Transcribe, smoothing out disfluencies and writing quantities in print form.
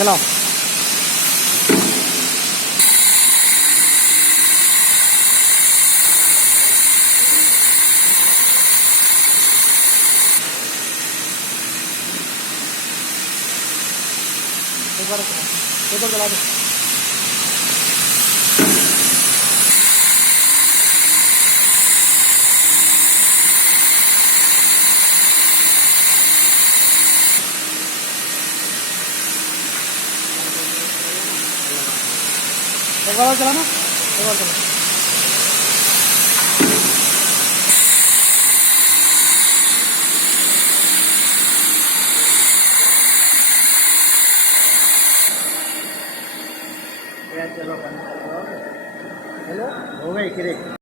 चलाओ। एक बार चला दो। एक बार और चलाना, एक बार चला। चलो, हो गई क्रिक।